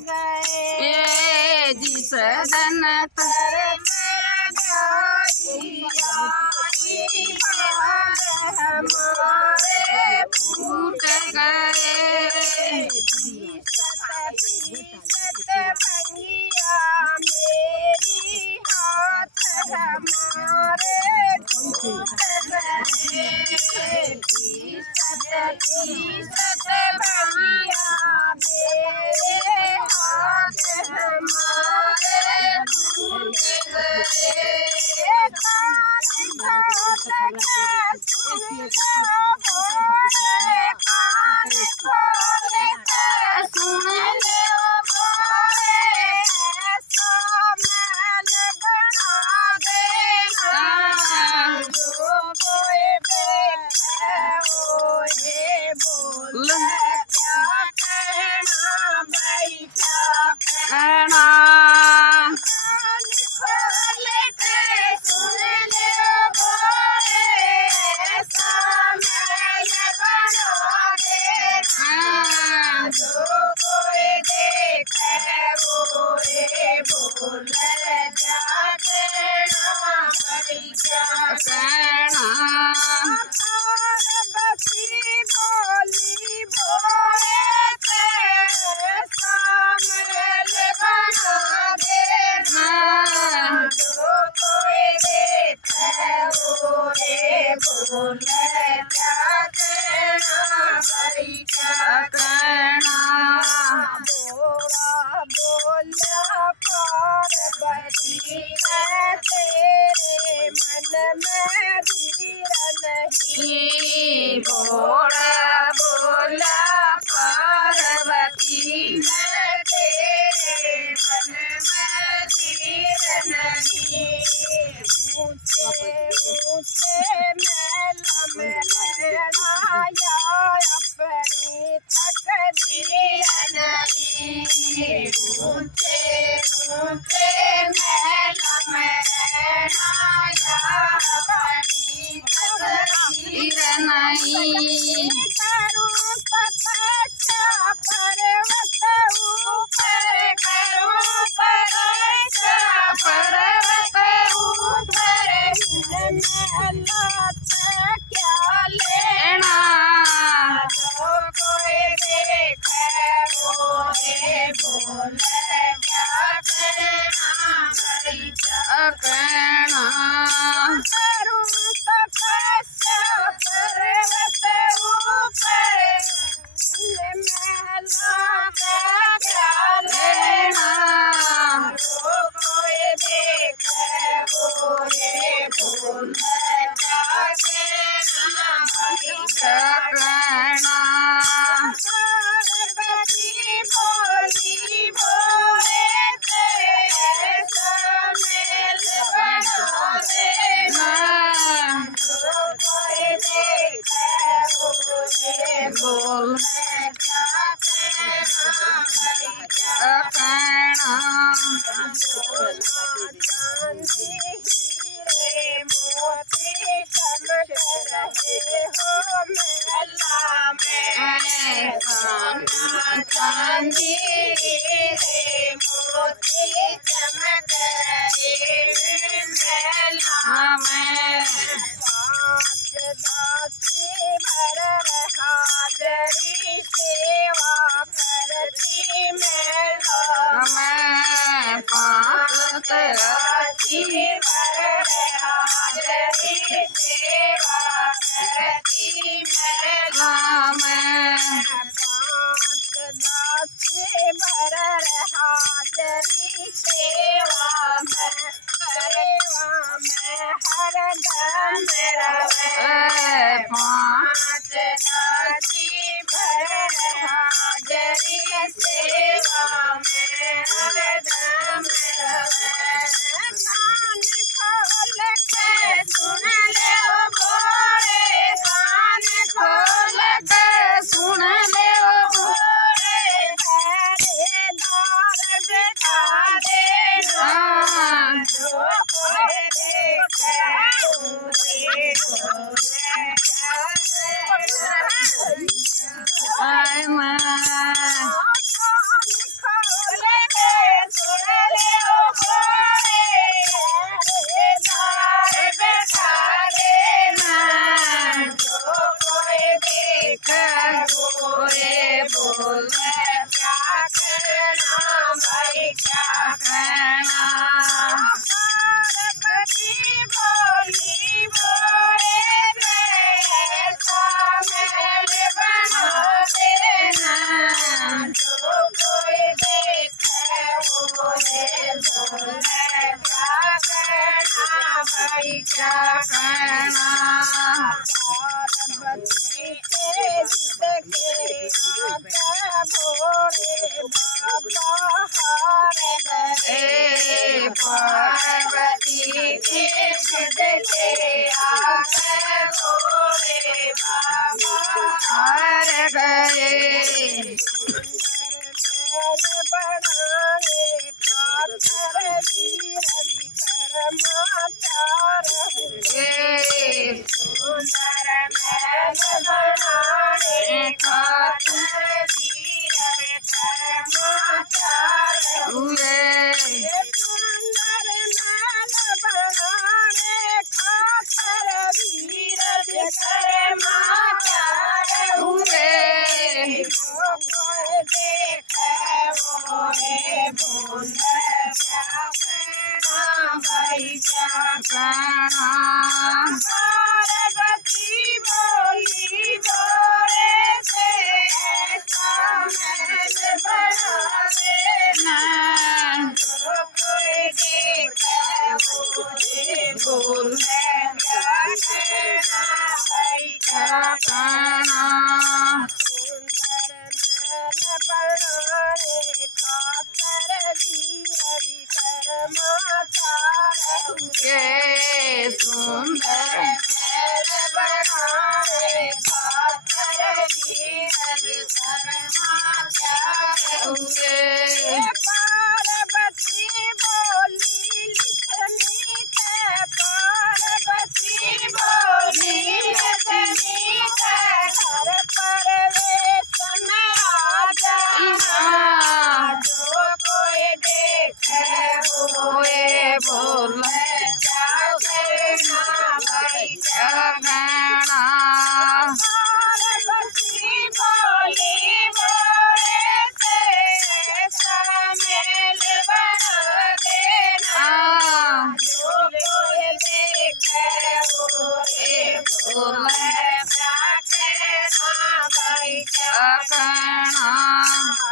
गए जिस दन हमारे फूट गए भंगिया मेरी हाथ हमारे टूट गए भंगिया मेरे हाथ हमारे टूट तेरे मन में धीर नहीं बोला बोला पार्वती तेरे मन में धीर नहीं ऊंचे ऊंचे मेला में लहराया अपनी तकदीर नहीं ऊंचे ऊंचे मेला में लहराया अपनी तकदीर नहीं करूं तपस्या पर्वत ऊपर करूं तपस्या पर्वत ऊपर मेहनत क्या लेना जो कोई देखे वो बोले क्या करना भाई क्या कहना करूं तपस्या पर्वत ऊपर मेहनत क्या लेना जो कोई देखे वो बोले क्या करना भाई क्या कहना पार्वती बोली बोले तेरे मेल बना देना जो कोई देखे वो बोल क्या कहना भाई क्या कहना चांदी हीरे मोती चमक रहे हो मेला में सोना चांदी हीरे मोती चमक रहे मेला में पाँच दासी भर हाजरी सेवा करती मेला मैं पाप दासी भर हाजरी सेवा करती मेला मैं पाँच दासी भर हाजरी सेवा में हर दम रहे पाँच दासी भर हाजरी सेवा में हर दम रहे कान खोल के सुन ले ओ भोरे कान खोल के सुन ले ओ भोरे तेरे द्वार बिठा देना जो कोई देखे उसे बोले क्या करना आय मैं कान खोल क्या कहना पार्वती बोली बोले ऐसा महल बना देना जो कोई देखे वो रे बोले क्या कहना भाई क्या कहना पार्वती के जिद के आगे भोले बाबा हार गए पार्वती के जिद के आगे भोले बाबा हार गए महल बनाने खातर वीर विक्रमाचार हुए सुंदर महल बनाने खातर वीर विक्रमाचार हुए सुंदर महल बनाने खातर वीर विक्रमाचार हुए जो कोई देखे वो रे बोले क्या कहना भाई क्या कहना पार्वती बोली बोले से ऐसा महल बना देना जो कोई देखे वो रे बोले क्या कहना भाई क्या कहना सुंदर महल बनाने खातर वीर विक्रमाचार हुए सुंदर महल बनाने खातर वीर विक्रमाचार हुए पार्वती बोली लिखनी के पार्वती बोली लिखनी के घर परवेश में आ जाना जो कोई देखे हुए बोले क्या कहना भाई क्या कहना पार्वती बोली बोले से ऐसा महल बना देना जो कोई देखे वो रे बोले क्या कहना भाई क्या कहना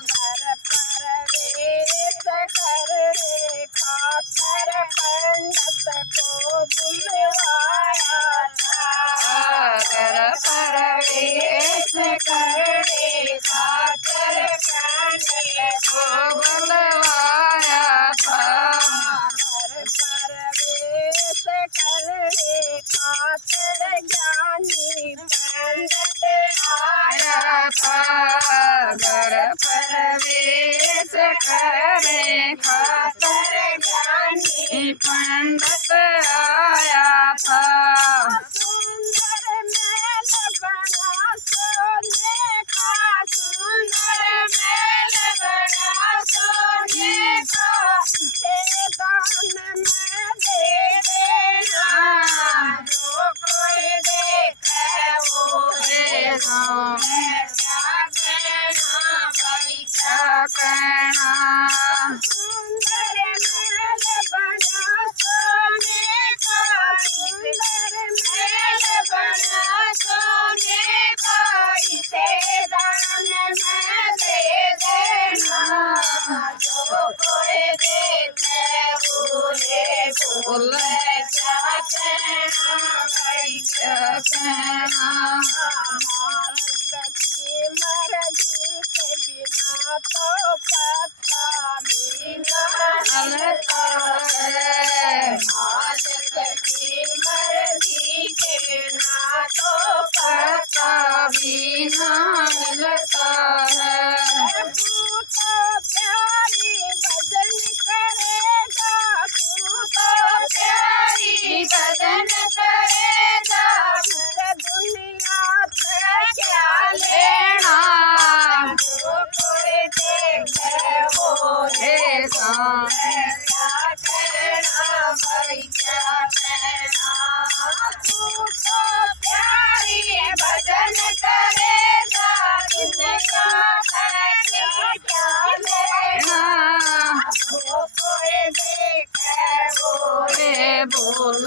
घर परवेश कर रे खातर पंडित को बुलवाया था अगर परवेश करने खातर पंडित को बुलवाया था घर परवेश करने खातर ज्ञानी पंडित आया आया था घर प्रवेश करे खातर ज्ञानी पंडित आया था सुंदर महल बना सोने का सुंदर महल बना सोने का इसे दान में दे देना जो कोई देखे वो रे बोले क्या कहना भाई क्या कहना सुंदर महल बना सोने का सुंदर महल बना सोने का इसे दान में दे देना जो कोई देखे वो रे बोले क्या कहना भाई क्या कहना सखी मर्जी के बिना तो पता बिना चलता है आज सखी मर्जी के बिना तो पता भी न मिलता है तू तो प्यारी भजन करेगा तू तो प्यारी भजन करेगा फिर दुनिया से क्या लेना जो कोई देखे वो हे काम क्या कहना भाई क्या कहना तू तो प्यारी भजन करेगा दुनिया से क्या लेना बोल